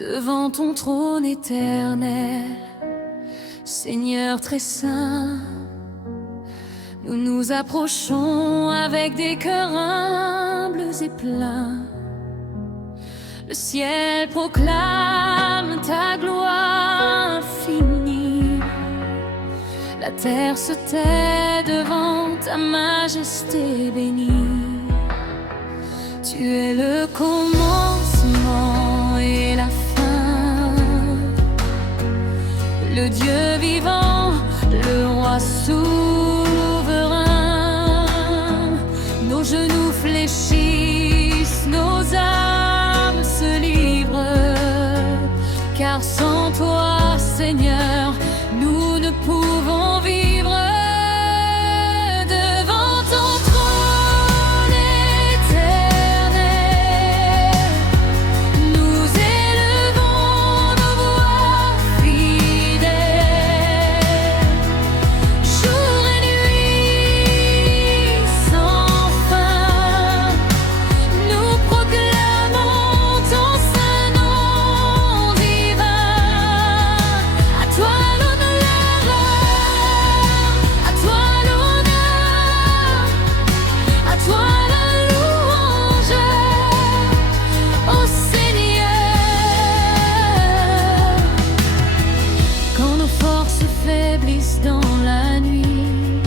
devant ton trône éternel. Seigneur très saint, nous nous approchons avec des cœurs humbles et pleins. Le ciel proclame ta gloire infinie. La terre se tait devant ta majesté bénie. Tu es le commencement et la fin, le Dieu vivant, le roi souverain. Nos genoux fléchissent, nos âmes se livrent, car sans toi, Seigneur, nous ne pouvons vivre. Devant ton trône éternel, nous élevons nos voix fidèles. Jour et nuit sans fin, nous proclamons ton saint nom divin. À toi l'honneur, à toi l'honneur, à toi la louange, ô Seigneur. Quand nos forces faiblissent dans la nuit,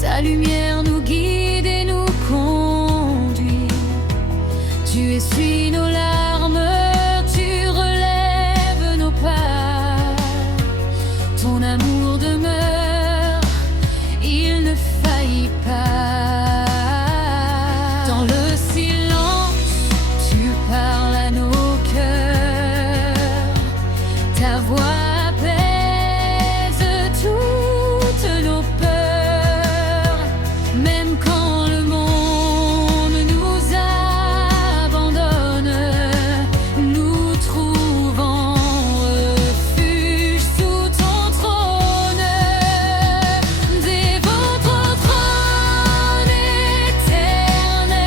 ta lumière nous guide et nous conduit. Tu essuies nos larmes, tu relèves nos pas. Ton amour demeure, il ne faillit pas. Dans le silence, tu parles à nos cœurs. Ta voix apaise toutes nos peurs. Même quand le monde nous abandonne, nous trouvons refuge sous ton trône. Dès votre trône éternel,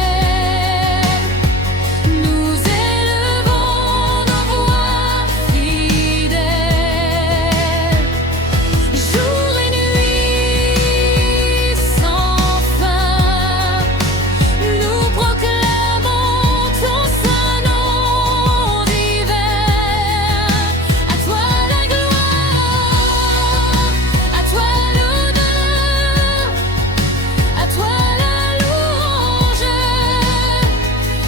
nous élevons nos voix fidèles. Jour et nuit sans fin, nous proclamons ton saint nom divin. À toi la gloire, à toi l'honneur, à toi la louange,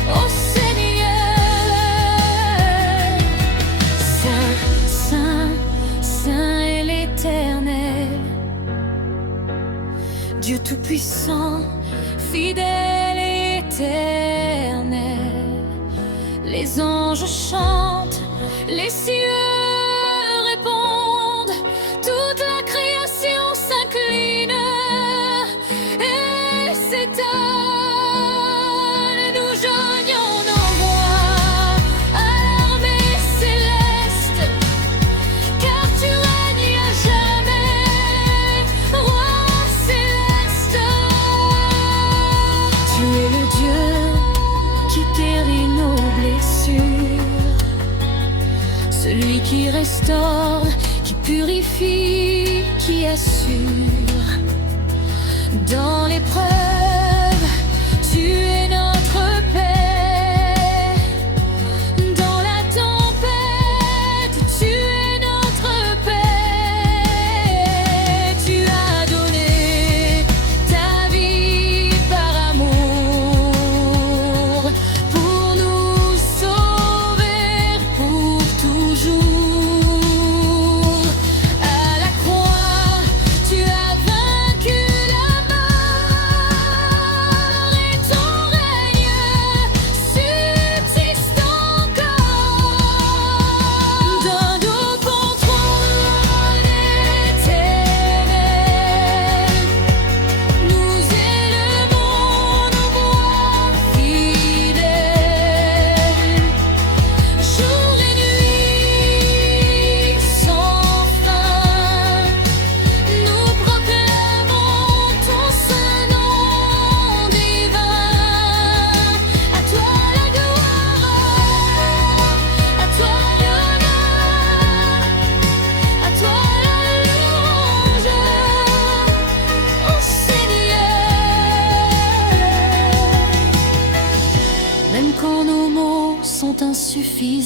ô Seigneur. Saint, saint, saint est l'Éternel, Dieu tout-puissant, fidèle et éternel. Les anges chantent, les cieux répondent, toute la création s'incline et s'étonne. Nous joignons nos voix à l'armée céleste, car tu règnes à jamais, roi céleste. Tu es le Dieu qui guérit nos blessures, celui qui restaure, qui purifie, qui assure. Dans l'épreuve, tu es notre paix. Dans la tempête, tu es notre paix. Tu as donné ta vie par amour pour nous sauver pour toujours. À la croix, tu as vaincu la mort et ton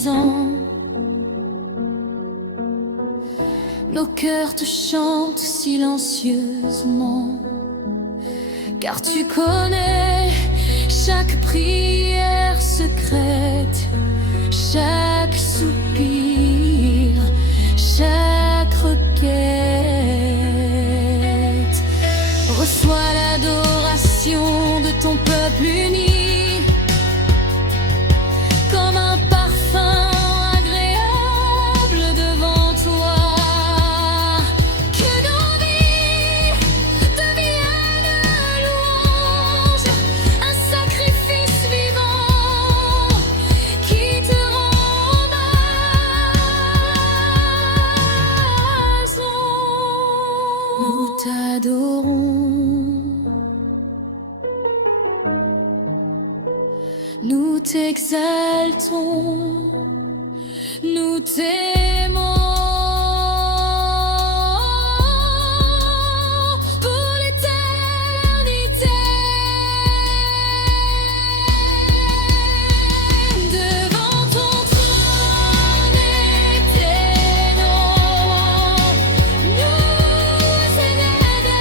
suffisant. Nos cœurs te chantent silencieusement, car tu connais chaque prière secrète, chaque soupir, chaque requête. Reçois l'adoration de ton peuple uni, comme un parfum agréable devant toi. Que nos vies deviennent louange, un sacrifice vivant qui te rend hommage. Nous t'adorons, nous t'exaltons, nous t'aimons pour l'éternité. Devant ton trône éternel, nous élèvons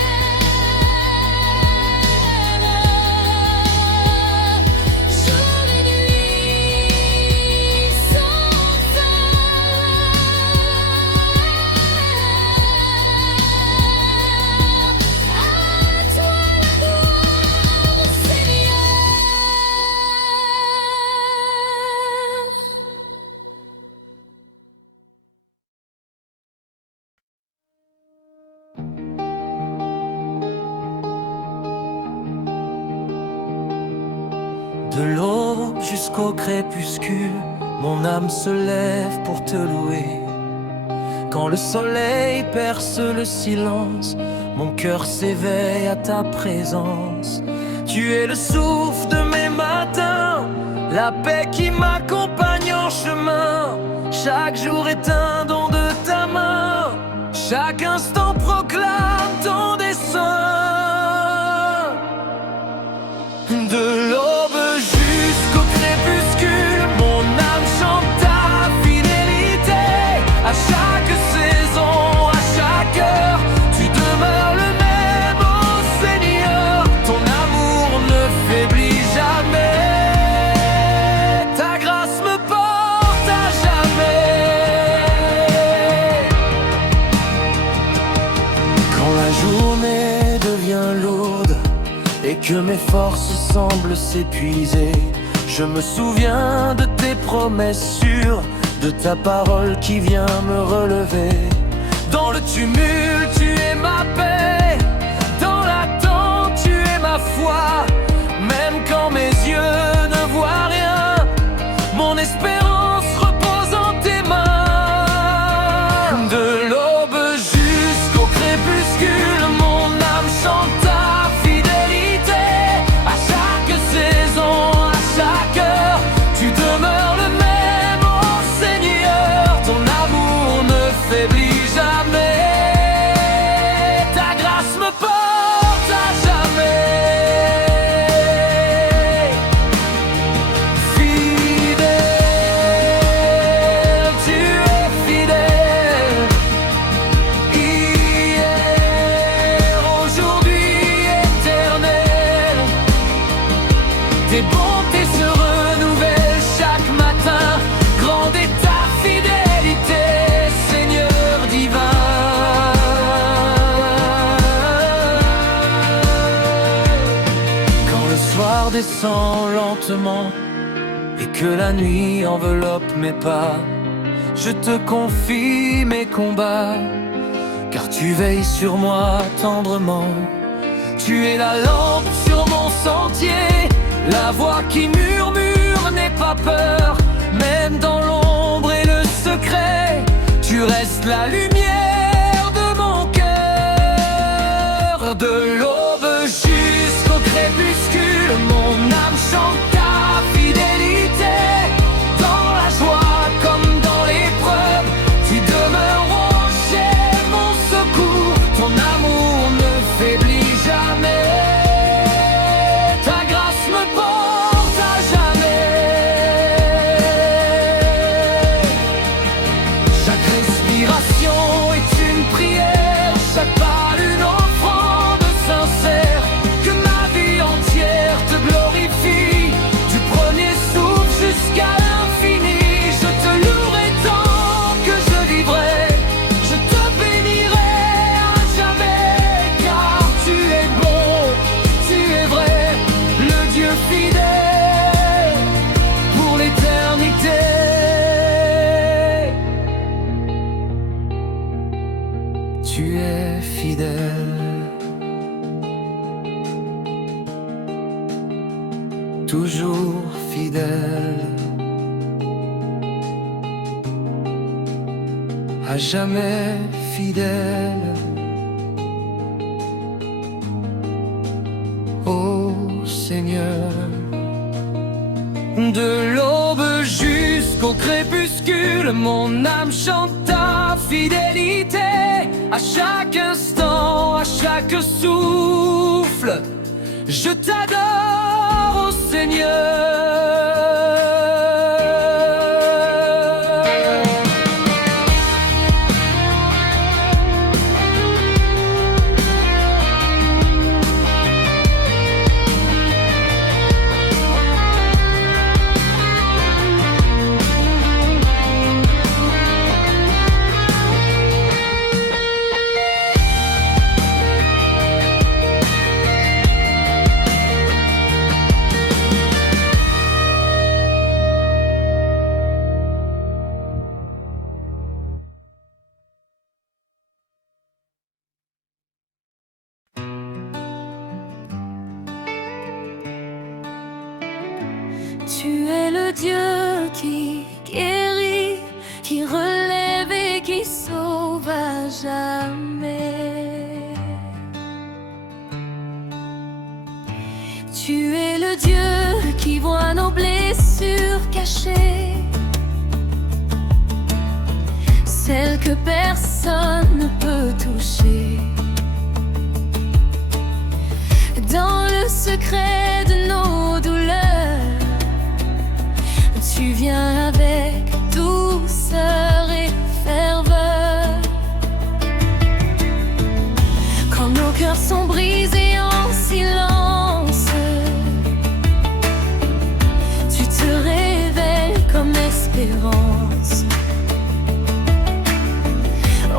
jour et nuit sans fin. À toi la gloire, Seigneur. De l'aube jusqu'au crépuscule, mon âme se lève pour te louer. Quand le soleil perce le silence, mon cœur s'éveille à ta présence. Tu es le souffle de mes matins, la paix qui m'accompagne en chemin. Chaque jour est un don de ta main, chaque instant proclame ton dessein. De l'aube jusqu'au crépuscule, mon âme chante ta fidélité. À chaque saison, à chaque heure, tu demeures le même, ô Seigneur. Ton amour ne faiblit jamais, ta grâce me porte à jamais. Quand la journée devient lourde et que mes forces semblent s'épuiser, je me souviens de tes promesses sûres, de ta parole qui vient me relever. Dans le tumulte, tu es ma paix, dans l'attente, tu es ma foi. Même quand mes yeux ne voient rien, mon espérance repose en tes mains. De l'aube jusqu'au crépuscule, mon âme chante ta fidélité. À chaque saison, à chaque heure, tu demeures le même, ô Seigneur. Ton amour ne faiblit jamais, ta grâce me porte à jamais. Fidèle, tu es fidèle. Hier, aujourd'hui, éternel. Tes bontés se renouvellent chaque matin. Grande est ta fidélité, Seigneur divin. Quand le soir descend lentement et que la nuit enveloppe mes pas, je te confie mes combats, car tu veilles sur moi tendrement. Tu es la lampe sur mon sentier, la voix qui murmure n'aie pas peur. Même dans l'ombre et le secret, tu restes la lumière de mon cœur. De l'aube jusqu'au crépuscule, mon âme chante ta fidélité. Dans la joie comme dans l'épreuve, tu demeures rocher, mon secours. Ton amour ne faiblit jamais, ta grâce me porte à jamais. tu es fidèle, toujours fidèle, à jamais fidèle. Ô Seigneur, de l'aube jusqu'au crépuscule, mon âme chante ta fidélité. À chaque instant, à chaque souffle, je t'adore, ô Seigneur. Tu es le Dieu qui guérit, qui relève et qui sauve à jamais. Tu es le Dieu qui voit nos blessures cachées, celles que personne ne peut toucher. Dans le secret de nos douleurs, tu viens avec douceur et ferveur. Quand nos cœurs sont brisés en silence, tu te révèles comme espérance.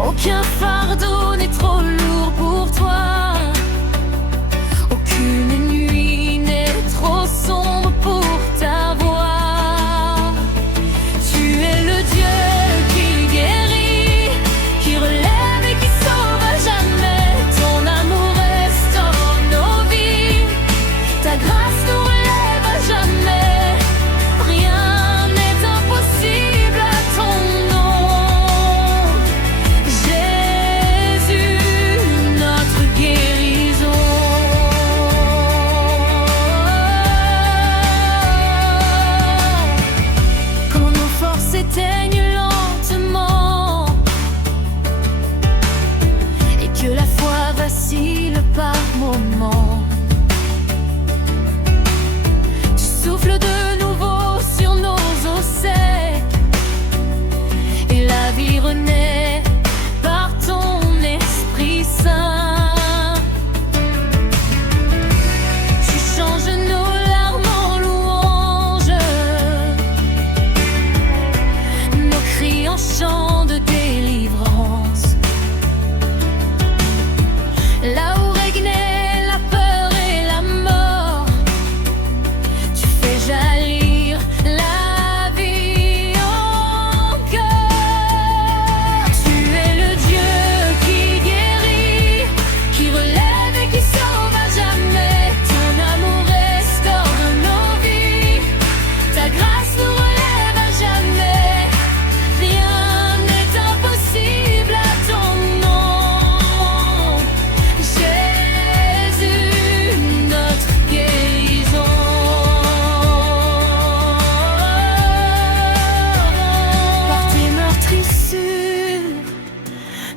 Aucun fardeau n'est trop lourd pour toi, aucune nuit n'est trop sombre pour ta voix. Par moments, tu souffles de nouveau sur nos os secs, et la vie renaît par ton Esprit Saint. Tu changes nos larmes en louanges, nos cris en chants de délivrance. Là où régnait la peur et la mort, tu fais jaillir la vie encore. Tu es le Dieu qui guérit, qui relève et qui sauve à jamais. Ton amour restaure nos vies, ta grâce nous relève à jamais. Rien n'est impossible à ton nom.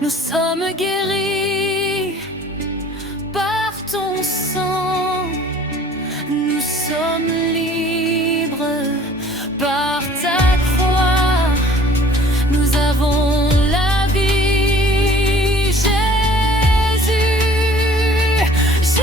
Nous sommes guéris par ton sang, nous sommes libres par ta croix, nous avons la vie. Jésus, Jésus,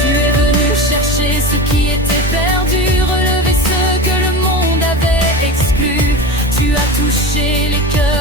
tu es venu chercher ce qui était perdu, relever ce que le monde avait exclu. Tu as touché les cœurs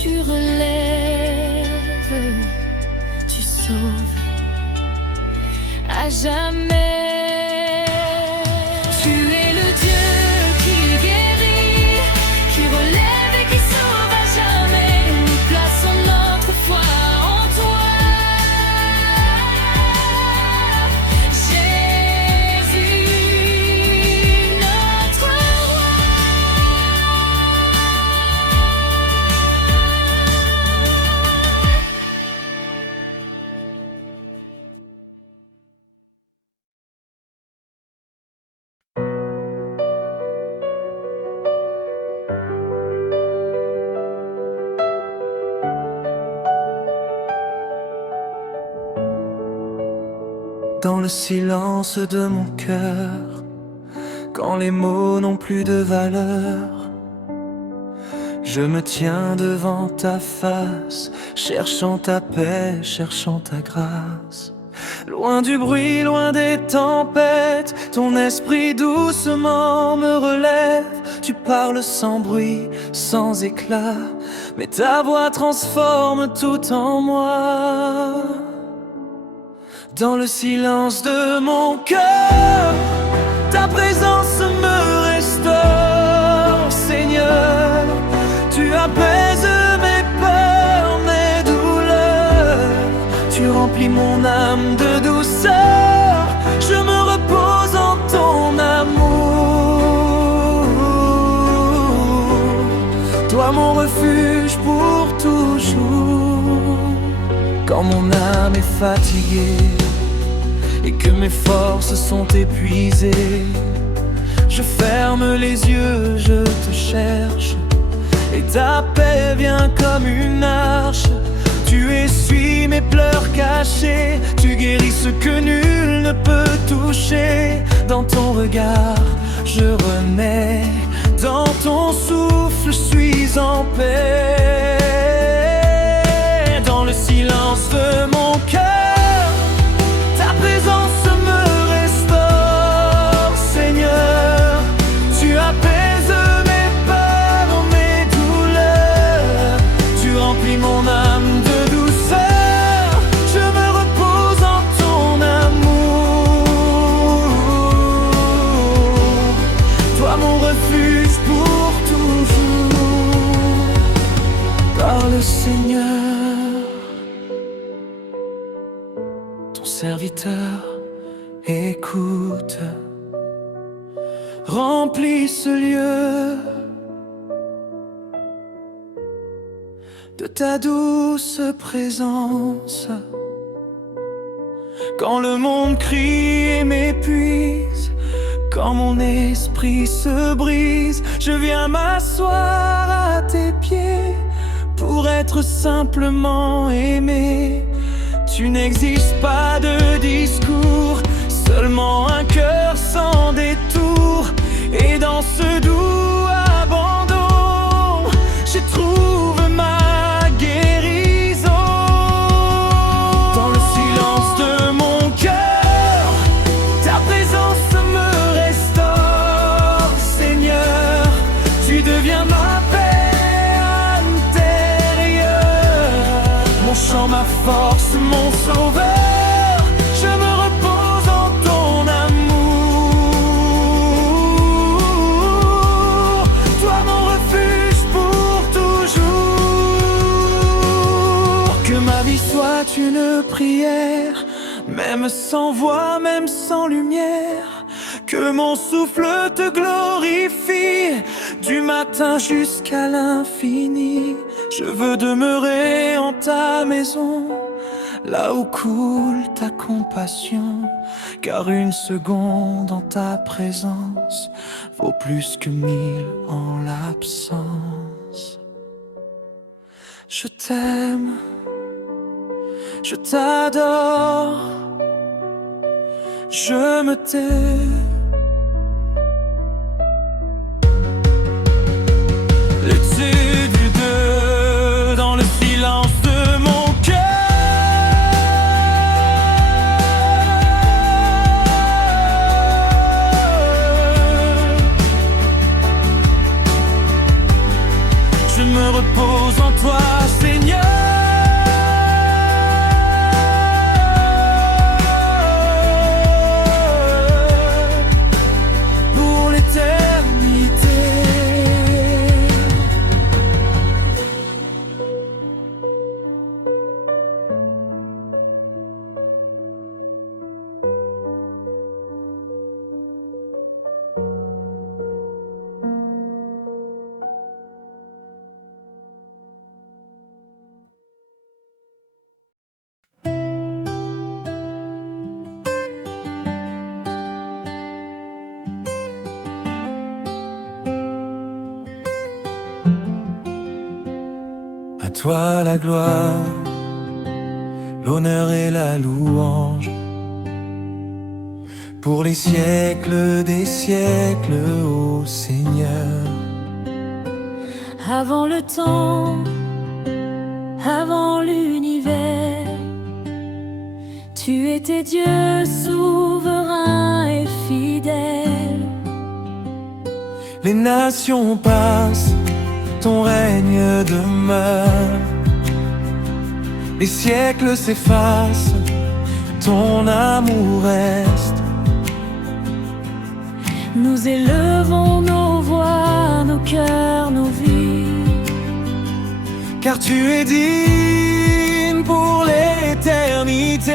tu relèves, tu sauves à jamais. Tu es le Dieu qui guérit, qui relève et qui sauve à jamais. Nous plaçons notre foi en toi, Jésus, notre roi. Dans le silence de mon cœur, quand les mots n'ont plus de valeur, je me tiens devant ta face, cherchant ta paix, cherchant ta grâce. Loin du bruit, loin des tempêtes, ton esprit doucement me relève. Tu parles sans bruit, sans éclat, mais ta voix transforme tout en moi. Dans le silence de mon cœur, ta présence me restaure, Seigneur. Tu apaises mes peurs, mes douleurs. Tu remplis mon âme de douceur. Je me repose en ton amour. Toi mon refuge pour toujours. Quand mon âme est fatiguée et que mes forces sont épuisées, je ferme les yeux, je te cherche, et ta paix vient comme une arche. Tu essuies mes pleurs cachés, tu guéris ce que nul ne peut toucher. Dans ton regard, je renais, dans ton souffle, je suis en paix. Dans le silence de mon cœur, ta présence me restaure, Seigneur. Tu apaises mes peurs, mes douleurs. Tu remplis mon âme de douceur. Je me repose en ton amour. Toi mon refuge pour toujours. Parle, Seigneur. Serviteur, écoute, remplis ce lieu de ta douce présence. Quand le monde crie et m'épuise, quand mon esprit se brise, je viens m'asseoir à tes pieds pour être simplement aimé. Tu n'exiges pas de discours, seulement un cœur sans détour. Et dans ce doux abandon, je trouve ma guérison. Dans le silence de mon cœur, ta présence me restaure, Seigneur. Tu deviens ma paix intérieure, mon chant, ma force, mon sauveur. Je me repose en ton amour. Toi mon refuge pour toujours. Que ma vie soit une prière, même sans voix, même sans lumière. Que mon souffle te glorifie, du matin jusqu'à l'infini. Je veux demeurer en ta maison, là où coule ta compassion. Car une seconde en ta présence vaut plus que 1000 en l'absence. Je t'aime, je t'adore, je me tais. Dans le silence de mon cœur, je me repose repose en toi, Seigneur. Pour l'éternité. À toi la gloire, l'honneur et la louange, pour les siècles des siècles, ô Seigneur. Avant le temps, avant l'univers, tu étais Dieu souverain et fidèle. Les nations passent, ton règne demeure. Les siècles s'effacent, ton amour reste. Nous élevons nos voix, nos cœurs, nos vies, Car tu es digne pour l'éternité.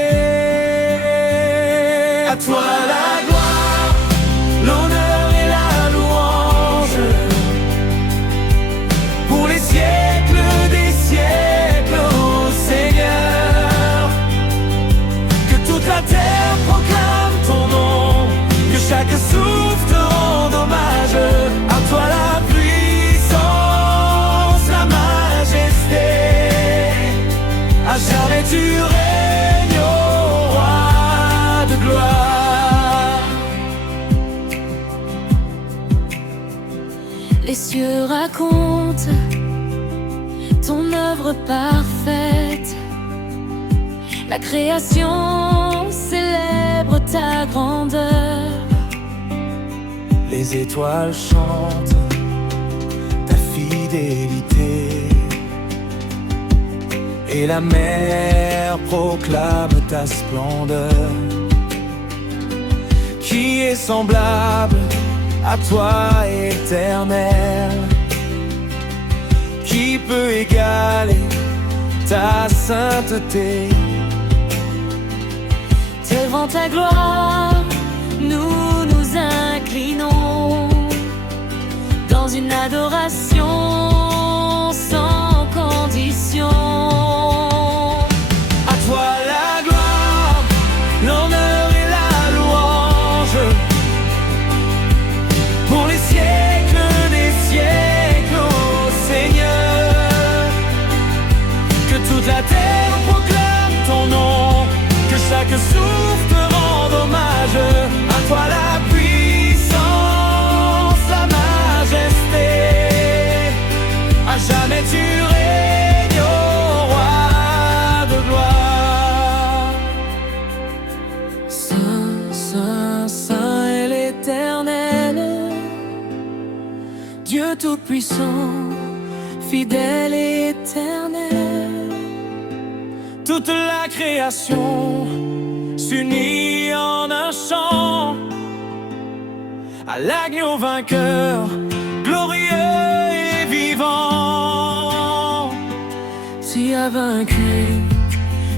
À toi la gloire, l'honneur et la louange, pour les siècles des siècles, ô Seigneur. Que toute la terre proclame ton nom, que chaque souffle te rende hommage. À toi la puissance, la majesté, à jamais tu règnes, ô roi de gloire. les cieux racontent ton œuvre parfaite. La création célèbre ta grandeur. Les étoiles chantent ta fidélité, et la mer proclame ta splendeur. Qui est semblable à toi, Éternel? Qui peut égaler ta sainteté? Devant ta gloire, nous nous inclinons dans une adoration sans condition. À toi la gloire, l'honneur et la louange, pour les siècles des siècles, ô Seigneur. Que toute la terre proclame ton nom, que chaque souffle te rende hommage. À toi la puissance, la majesté, à jamais tu règnes, ô roi de gloire. Saint, Saint, Saint est l'Éternel, Dieu tout-puissant, fidèle et éternel. Toute la création s'unit en un chant à l'agneau vainqueur, glorieux et vivant. Tu as vaincu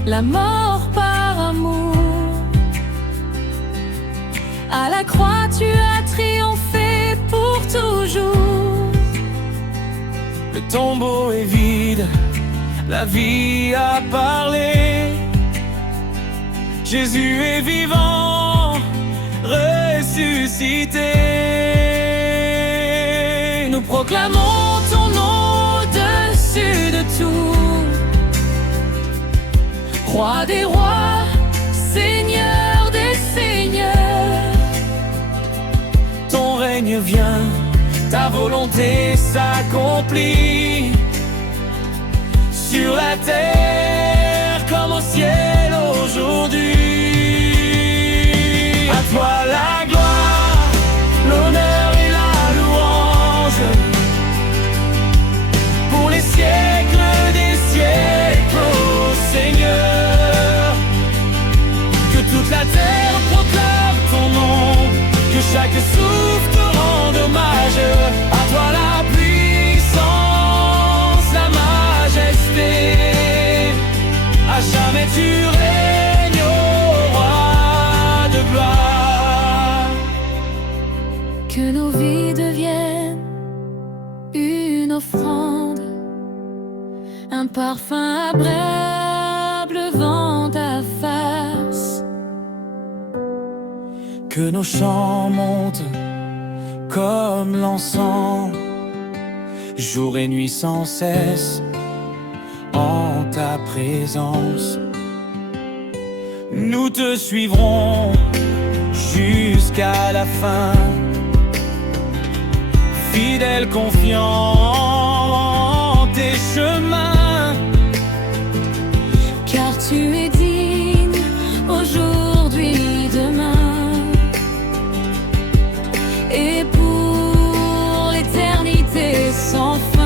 la mort par amour. À la croix, tu as triomphé pour toujours. Le tombeau est vide, la vie a parlé. Jésus est vivant, ressuscité. Nous proclamons ton nom au-dessus de tout. Roi des rois, Seigneur des seigneurs. Ton règne vient, ta volonté s'accomplit, sur la terre comme au ciel aujourd'hui. À toi la gloire, l'honneur et la louange, pour les siècles offrande, un parfum agréable vent ta face. Que nos chants montent comme l'encens, jour et nuit sans cesse, en ta présence. Nous te suivrons jusqu'à la fin, fidèles, confiants en tes chemins. Car tu es digne aujourd'hui, demain, et pour l'éternité sans fin.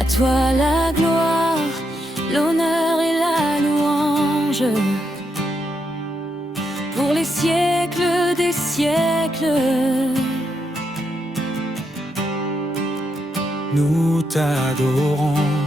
À toi la gloire, l'honneur et la louange, pour les siècles des siècles. Nous t'adorons.